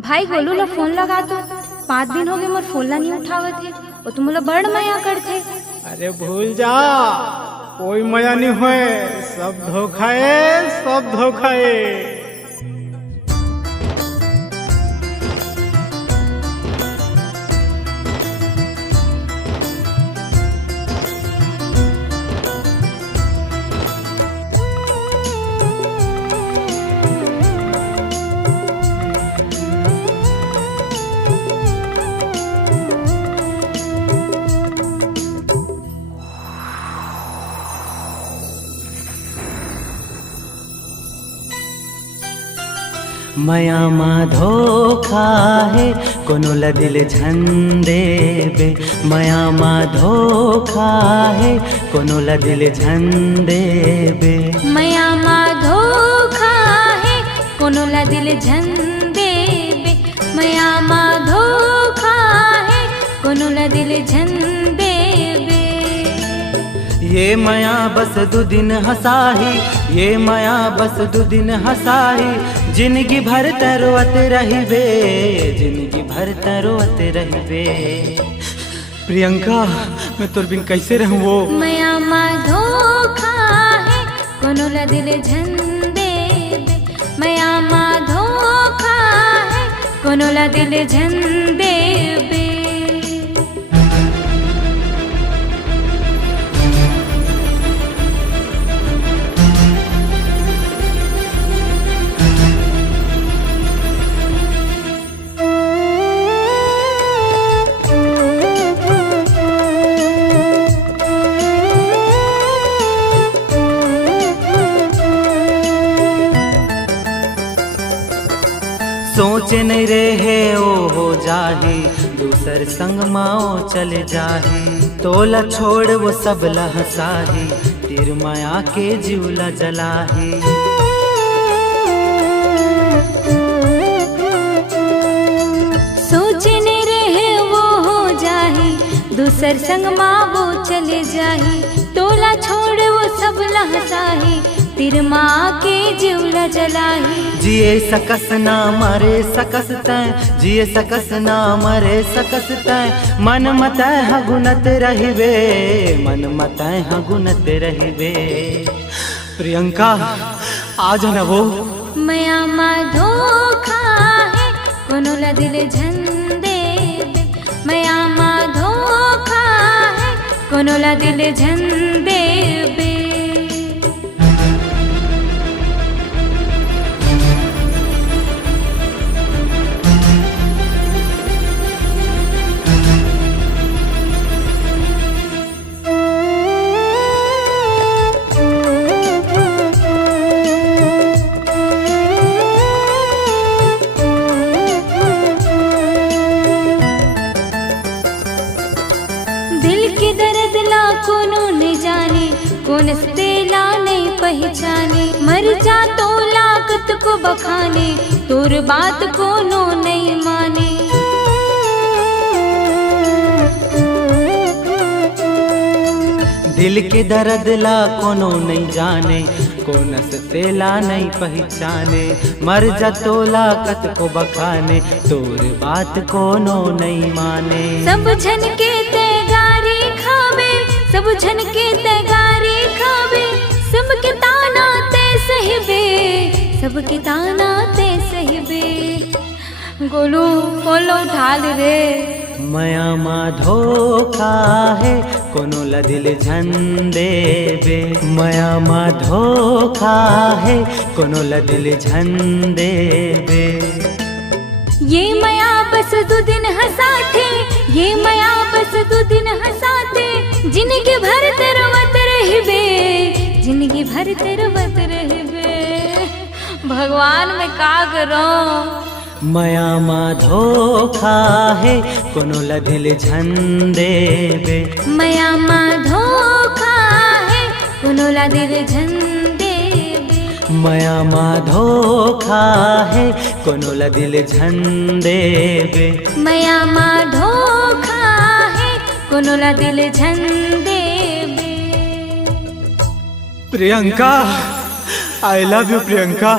भाई गोलू ला फोन लगा तो 5 दिन हो गए मोर फोन ला नहीं उठावे थे और तुम लोग बड़ मया करते। अरे भूल जा, कोई मजा नहीं हुए, सब धोखा है, सब धोखा है। मया मा धोखा है कोनो ला दिल झंडे बे, मया मा धोखा है कोनो ला दिल झंडे बे, मया मा धोखा है कोनो ला दिल झंडे बे, मया मा धोखा है कोनो ला दिल झंडे बे। ये मया बस दो दिन हंसाही, ये मया बस दो दिन हंसाही, जिंदगी भर तरोवत रहिबे, जिंदगी भर तरोवत रहिबे। प्रियंका, मैं तोर बिन कैसे रहूं वो। मया मा धोखा है कोनो ला दिल झंडे बे, मया मा धोखा है कोनो ला दिल झंडे बे। सोच नहीं रहे ओ हो जाही, दूसर संग माओ चले जाही, तोला छोड़ वो सब ला हंसाही, तीर माया के जीवला जलाही। सोच नहीं रहे वो हो जाही, दूसर संग माँ वो चले जाही, तोला छोड़ वो सब ला हंसाही, तीर माँ के जीवला जलाही। जिए सकस ना मरे सकस तय, जिए सकस ना मरे सकस तय, मन मत हगुनत रहिबे, मन मत हगुनत रहिबे। प्रियंका, आ जाना वो। मया मा धोखा है कोनो ला दिल झंडे बे, मया मा धोखा है कोनो ला दिल झंडे बे। दर्द ला कोनो नहीं जाने, कौन से ला नहीं पहचाने, मर जा तो लाकत को बखाने, तोर बात कोनो नहीं माने। दिल के दर्द ला कोनो नहीं जाने, कौन से ला नहीं पहचाने, मर जा तो लाकत को बखाने, तोर बात कोनो नहीं माने। सब झन के तैगारी खावे, सब झन के तैगारी खावे, सबके ताना ते सहिबे, सबके ताना ते सहिबे। गोलू बोलो ढाल रे। मया मा धोखा है कोनो ला दिल झंडे बे, मया मा धोखा है कोनो ला दिल झंडे बे। ये मया बस दो दिन हंसाते, ये मया बस दो दिन हंसाते, जिंदगी भर तरवत रहिबे, जिंदगी भर तरवत रहिबे। भगवान मैं का करूं। मया मा धोखा है कोनो ला दिल झंडे बे, मया मा धोखा है कोनो ला दिल झंडे बे, मया मा धोखा है कोनो ला दिल झंडे बे, मया मा धोखा है कोनो ला दिल झंडे बे। Priyanka, I love you Priyanka.